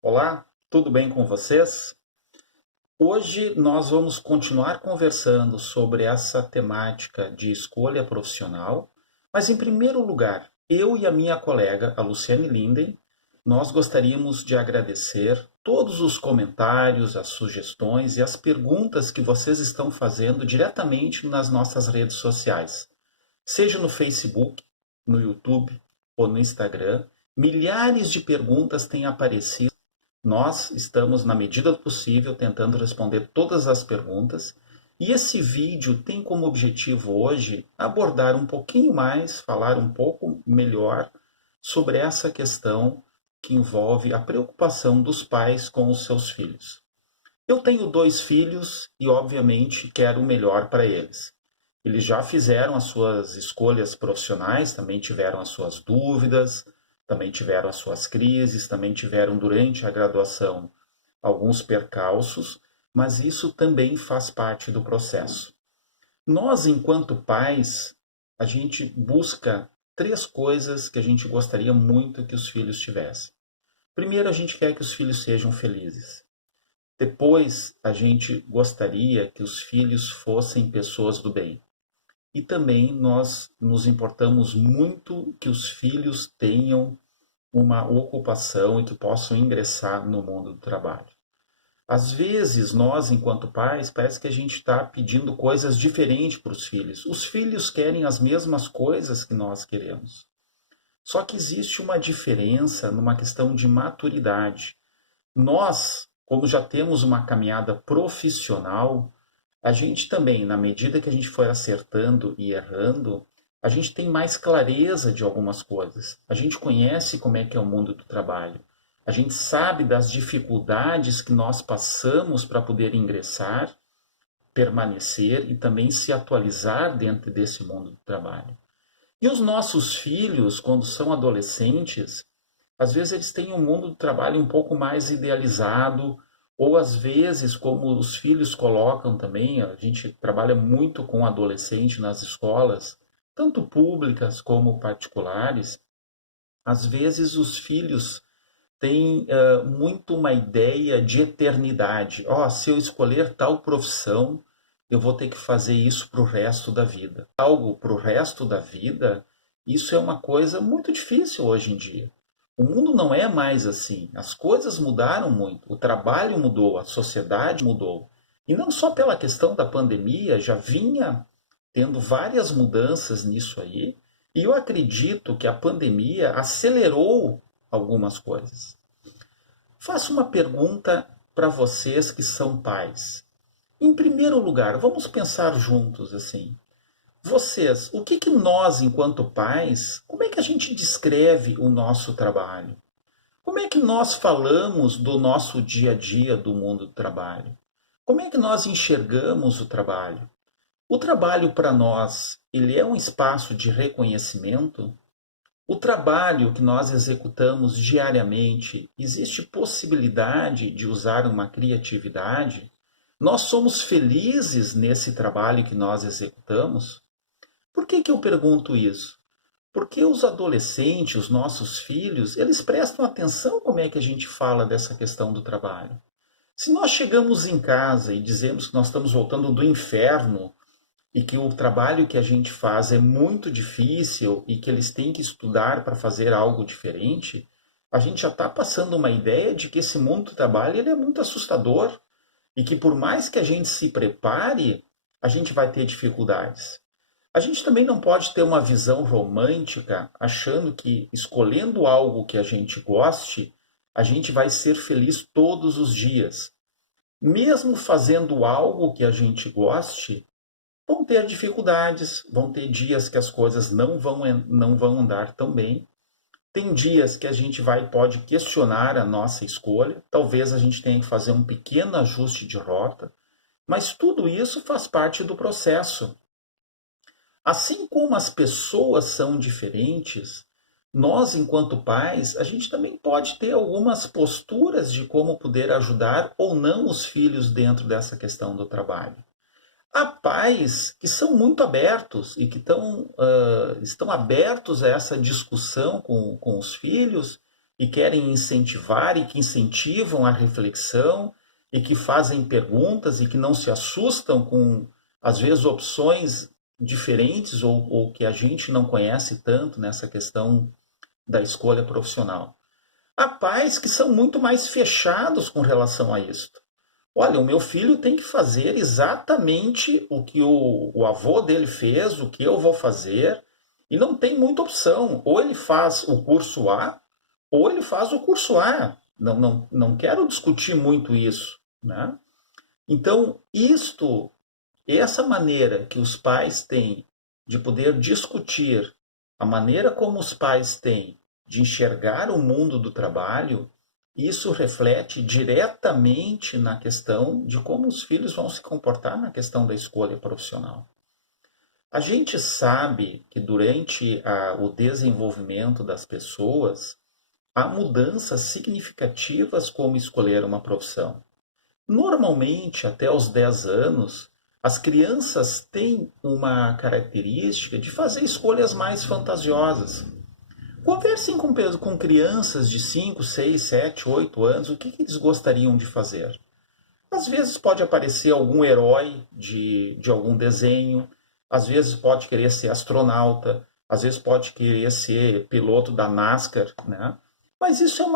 Olá, tudo bem com vocês? Hoje nós vamos continuar conversando sobre essa temática de escolha profissional, mas em primeiro lugar, eu e a minha colega, a Luciane Linden, nós gostaríamos de agradecer todos os comentários, as sugestões e as perguntas que vocês estão fazendo diretamente nas nossas redes sociais, seja no Facebook, no YouTube ou no Instagram. Milhares de perguntas têm aparecido. Nós estamos, na medida do possível, tentando responder todas as perguntas. E esse vídeo tem como objetivo hoje abordar um pouquinho mais, falar um pouco melhor sobre essa questão que envolve a preocupação dos pais com os seus filhos. Eu tenho dois filhos e, obviamente, quero o melhor para eles. Eles já fizeram as suas escolhas profissionais, também tiveram as suas dúvidas, também tiveram as suas crises, também tiveram durante a graduação alguns percalços, mas isso também faz parte do processo. Nós, enquanto pais, a gente busca três coisas que a gente gostaria muito que os filhos tivessem. Primeiro, a gente quer que os filhos sejam felizes. Depois, a gente gostaria que os filhos fossem pessoas do bem. E também nós nos importamos muito que os filhos tenham uma ocupação e que possam ingressar no mundo do trabalho. Às vezes, nós, enquanto pais, parece que a gente está pedindo coisas diferentes para os filhos. Os filhos querem as mesmas coisas que nós queremos. Só que existe uma diferença numa questão de maturidade. Nós, como já temos uma caminhada profissional, a gente também, na medida que a gente for acertando e errando, a gente tem mais clareza de algumas coisas. A gente conhece como é que é o mundo do trabalho. A gente sabe das dificuldades que nós passamos para poder ingressar, permanecer e também se atualizar dentro desse mundo do trabalho. E os nossos filhos, quando são adolescentes, às vezes eles têm um mundo do trabalho um pouco mais idealizado, ou às vezes, como os filhos colocam também, a gente trabalha muito com adolescente nas escolas, tanto públicas como particulares. Às vezes os filhos têm muito uma ideia de eternidade. Se eu escolher tal profissão, eu vou ter que fazer isso para o resto da vida. Algo para o resto da vida, isso é uma coisa muito difícil hoje em dia. O mundo não é mais assim. As coisas mudaram muito. O trabalho mudou, a sociedade mudou. E não só pela questão da pandemia, já vinha tendo várias mudanças nisso aí. E eu acredito que a pandemia acelerou algumas coisas. Faço uma pergunta para vocês que são pais. Em primeiro lugar, vamos pensar juntos assim. Vocês, o que nós, enquanto pais, como é que a gente descreve o nosso trabalho? Como é que nós falamos do nosso dia a dia do mundo do trabalho? Como é que nós enxergamos o trabalho? O trabalho para nós, ele é um espaço de reconhecimento? O trabalho que nós executamos diariamente, existe possibilidade de usar uma criatividade? Nós somos felizes nesse trabalho que nós executamos? Por que eu pergunto isso? Porque os adolescentes, os nossos filhos, eles prestam atenção como é que a gente fala dessa questão do trabalho. Se nós chegamos em casa e dizemos que nós estamos voltando do inferno e que o trabalho que a gente faz é muito difícil e que eles têm que estudar para fazer algo diferente, a gente já está passando uma ideia de que esse mundo do trabalho ele é muito assustador e que por mais que a gente se prepare, a gente vai ter dificuldades. A gente também não pode ter uma visão romântica achando que escolhendo algo que a gente goste, a gente vai ser feliz todos os dias. Mesmo fazendo algo que a gente goste, vão ter dificuldades, vão ter dias que as coisas não vão andar tão bem. Tem dias que a gente pode questionar a nossa escolha, talvez a gente tenha que fazer um pequeno ajuste de rota, mas tudo isso faz parte do processo. Assim como as pessoas são diferentes, nós, enquanto pais, a gente também pode ter algumas posturas de como poder ajudar ou não os filhos dentro dessa questão do trabalho. Há pais que são muito abertos e que estão abertos a essa discussão com os filhos e querem incentivar e que incentivam a reflexão e que fazem perguntas e que não se assustam com, às vezes, opções diferentes ou que a gente não conhece tanto nessa questão da escolha profissional. Há pais que são muito mais fechados com relação a isso. Olha, o meu filho tem que fazer exatamente o que o avô dele fez, o que eu vou fazer, e não tem muita opção. Ou ele faz o curso A, ou ele faz o curso A. Não quero discutir muito isso, né? Então, essa maneira que os pais têm de poder discutir, a maneira como os pais têm de enxergar o mundo do trabalho, isso reflete diretamente na questão de como os filhos vão se comportar na questão da escolha profissional. A gente sabe que durante o desenvolvimento das pessoas, há mudanças significativas como escolher uma profissão. Normalmente, até os 10 anos, as crianças têm uma característica de fazer escolhas mais fantasiosas. Conversem com crianças de 5, 6, 7, 8 anos, o que eles gostariam de fazer. Às vezes pode aparecer algum herói de algum desenho, às vezes pode querer ser astronauta, às vezes pode querer ser piloto da NASCAR, né? Mas isso é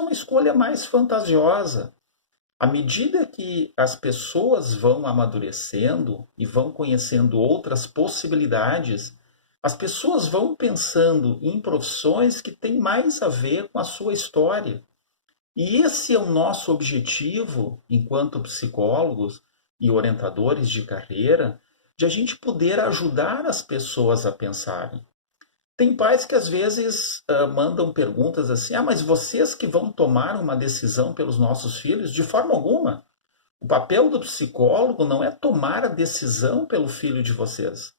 uma escolha mais fantasiosa. À medida que as pessoas vão amadurecendo e vão conhecendo outras possibilidades, as pessoas vão pensando em profissões que têm mais a ver com a sua história. E esse é o nosso objetivo, enquanto psicólogos e orientadores de carreira, de a gente poder ajudar as pessoas a pensarem. Tem pais que às vezes mandam perguntas assim: mas vocês que vão tomar uma decisão pelos nossos filhos? De forma alguma. O papel do psicólogo não é tomar a decisão pelo filho de vocês.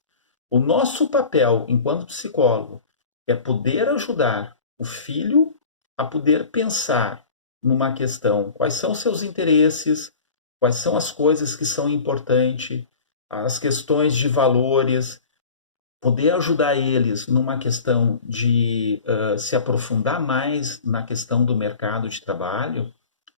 O nosso papel, enquanto psicólogo, é poder ajudar o filho a poder pensar numa questão: quais são seus interesses, quais são as coisas que são importantes, as questões de valores, poder ajudar eles numa questão de se aprofundar mais na questão do mercado de trabalho,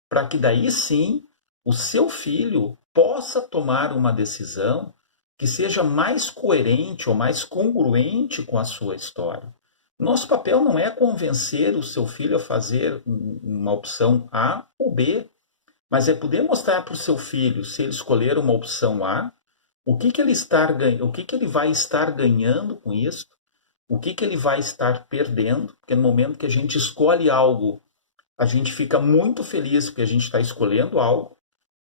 para que daí sim o seu filho possa tomar uma decisão que seja mais coerente ou mais congruente com a sua história. Nosso papel não é convencer o seu filho a fazer uma opção A ou B, mas é poder mostrar para o seu filho, se ele escolher uma opção A, o que ele vai estar ganhando com isso, o que ele vai estar perdendo, porque no momento que a gente escolhe algo, a gente fica muito feliz porque a gente está escolhendo algo,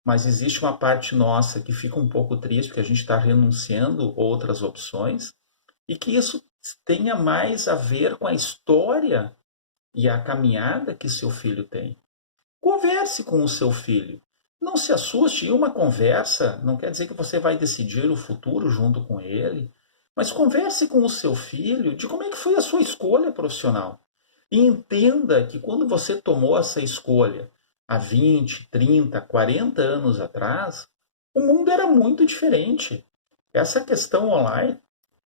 mas existe uma parte nossa que fica um pouco triste porque a gente está renunciando outras opções, e que isso tenha mais a ver com a história e a caminhada que seu filho tem. Converse com o seu filho. Não se assuste. E uma conversa não quer dizer que você vai decidir o futuro junto com ele, mas converse com o seu filho de como é que foi a sua escolha profissional. E entenda que quando você tomou essa escolha há 20, 30, 40 anos atrás, o mundo era muito diferente. Essa questão online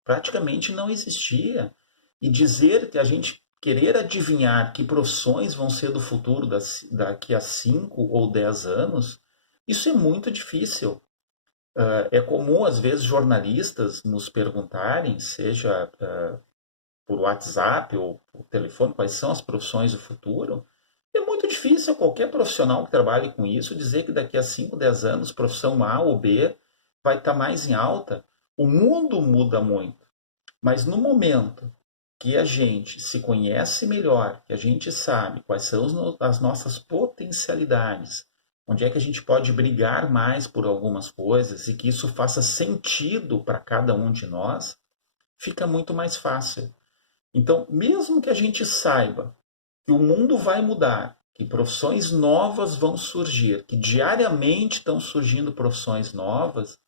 praticamente não existia. E dizer que a gente querer adivinhar que profissões vão ser do futuro daqui a 5 ou 10 anos, isso é muito difícil. É comum, às vezes, jornalistas nos perguntarem, seja por WhatsApp ou por telefone, quais são as profissões do futuro. É muito difícil qualquer profissional que trabalhe com isso dizer que daqui a 5, 10 anos, profissão A ou B vai estar mais em alta. O mundo muda muito. Mas no momento que a gente se conhece melhor, que a gente sabe quais são as nossas potencialidades, onde é que a gente pode brigar mais por algumas coisas e que isso faça sentido para cada um de nós, fica muito mais fácil. Então, mesmo que a gente saiba que o mundo vai mudar, que profissões novas vão surgir, que diariamente estão surgindo profissões novas,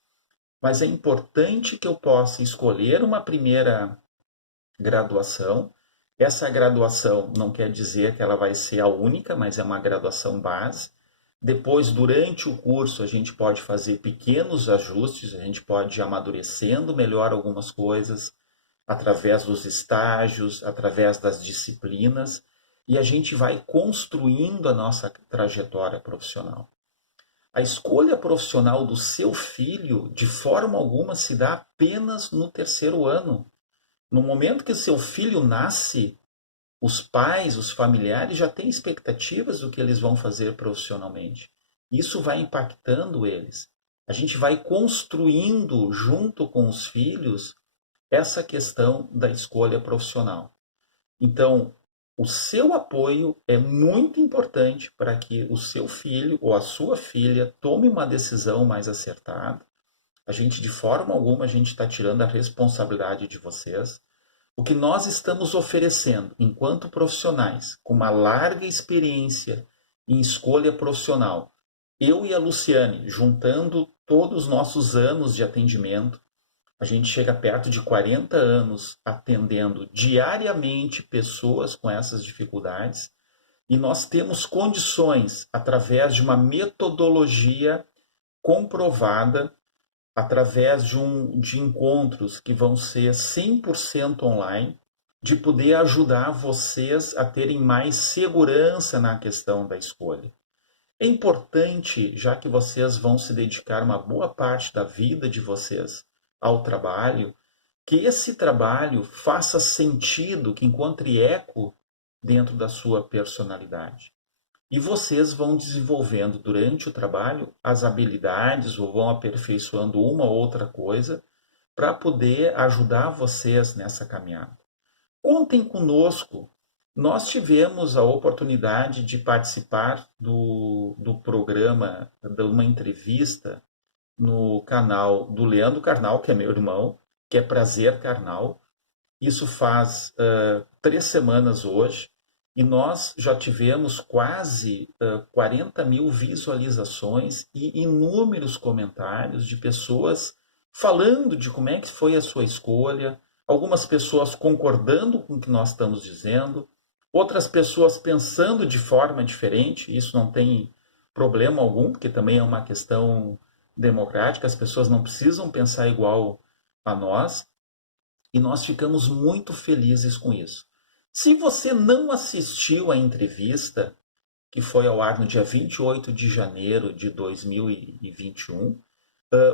mas é importante que eu possa escolher uma primeira graduação. Essa graduação não quer dizer que ela vai ser a única, mas é uma graduação base. Depois, durante o curso, a gente pode fazer pequenos ajustes, a gente pode ir amadurecendo melhor algumas coisas através dos estágios, através das disciplinas. e a gente vai construindo a nossa trajetória profissional. A escolha profissional do seu filho, de forma alguma, se dá apenas no terceiro ano. No momento que o seu filho nasce, os pais, os familiares já têm expectativas do que eles vão fazer profissionalmente. Isso vai impactando eles. A gente vai construindo, junto com os filhos, essa questão da escolha profissional. Então, o seu apoio é muito importante para que o seu filho ou a sua filha tome uma decisão mais acertada. A gente, de forma alguma, a gente está tirando a responsabilidade de vocês. O que nós estamos oferecendo, enquanto profissionais, com uma larga experiência em escolha profissional, eu e a Luciane, juntando todos os nossos anos de atendimento, a gente chega perto de 40 anos atendendo diariamente pessoas com essas dificuldades, e nós temos condições, através de uma metodologia comprovada, através de encontros que vão ser 100% online, de poder ajudar vocês a terem mais segurança na questão da escolha. É importante, já que vocês vão se dedicar uma boa parte da vida de vocês ao trabalho, que esse trabalho faça sentido, que encontre eco dentro da sua personalidade. E vocês vão desenvolvendo durante o trabalho as habilidades ou vão aperfeiçoando uma ou outra coisa para poder ajudar vocês nessa caminhada. Contem conosco. Nós tivemos a oportunidade de participar do programa, de uma entrevista no canal do Leandro Carnal, que é meu irmão, que é Prazer Carnal. Isso faz 3 semanas hoje, e nós já tivemos quase 40 mil visualizações e inúmeros comentários de pessoas falando de como é que foi a sua escolha, algumas pessoas concordando com o que nós estamos dizendo, outras pessoas pensando de forma diferente. Isso não tem problema algum, porque também é uma questão democrática, as pessoas não precisam pensar igual a nós, e nós ficamos muito felizes com isso. Se você não assistiu à entrevista, que foi ao ar no dia 28 de janeiro de 2021,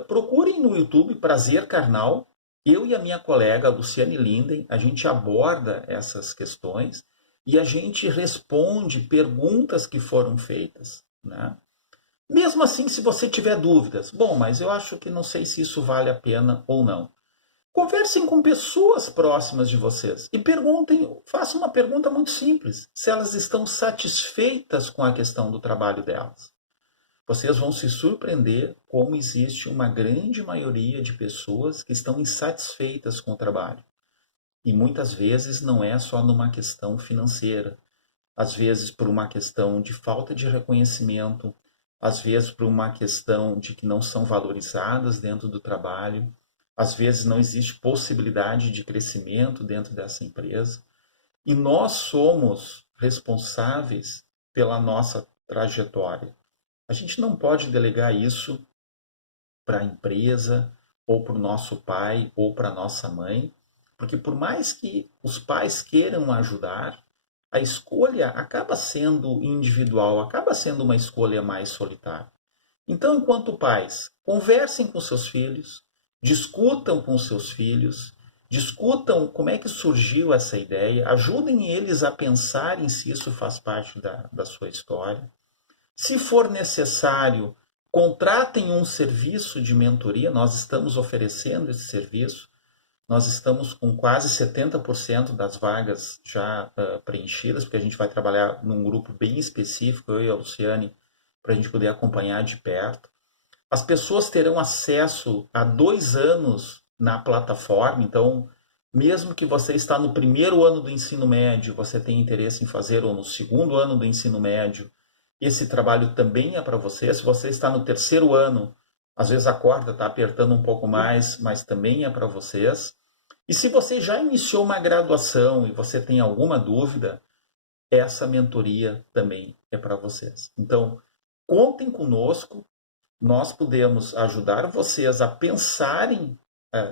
procurem no YouTube Prazer Carnal. Eu e a minha colega Luciane Linden, a gente aborda essas questões e a gente responde perguntas que foram feitas, né? Mesmo assim, se você tiver dúvidas, bom, mas eu acho que não sei se isso vale a pena ou não. Conversem com pessoas próximas de vocês e perguntem, façam uma pergunta muito simples, se elas estão satisfeitas com a questão do trabalho delas. Vocês vão se surpreender como existe uma grande maioria de pessoas que estão insatisfeitas com o trabalho. E muitas vezes não é só numa questão financeira, às vezes por uma questão de falta de reconhecimento, às vezes por uma questão de que não são valorizadas dentro do trabalho, às vezes não existe possibilidade de crescimento dentro dessa empresa. E nós somos responsáveis pela nossa trajetória. A gente não pode delegar isso para a empresa, ou para o nosso pai, ou para a nossa mãe, porque por mais que os pais queiram ajudar, a escolha acaba sendo individual, acaba sendo uma escolha mais solitária. Então, enquanto pais, conversem com seus filhos, discutam com seus filhos, discutam como é que surgiu essa ideia, ajudem eles a pensarem se isso faz parte da sua história. Se for necessário, contratem um serviço de mentoria, nós estamos oferecendo esse serviço. Nós estamos com quase 70% das vagas já preenchidas, porque a gente vai trabalhar num grupo bem específico, eu e a Luciane, para a gente poder acompanhar de perto. As pessoas terão acesso a 2 anos na plataforma, então, mesmo que você está no primeiro ano do ensino médio, você tem interesse em fazer, ou no segundo ano do ensino médio, esse trabalho também é para você. Se você está no terceiro ano, às vezes a corda está apertando um pouco mais, mas também é para vocês. E se você já iniciou uma graduação e você tem alguma dúvida, essa mentoria também é para vocês. Então, contem conosco, nós podemos ajudar vocês a pensarem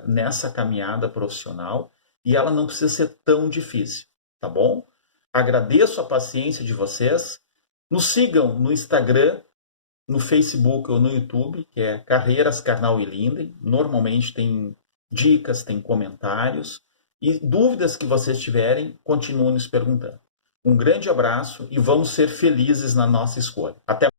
nessa caminhada profissional, e ela não precisa ser tão difícil, tá bom? Agradeço a paciência de vocês. Nos sigam no Instagram, no Facebook ou no YouTube, que é Carreiras Karnal e Linden. Normalmente tem dicas, tem comentários. E dúvidas que vocês tiverem, continuem nos perguntando. Um grande abraço e vamos ser felizes na nossa escolha. Até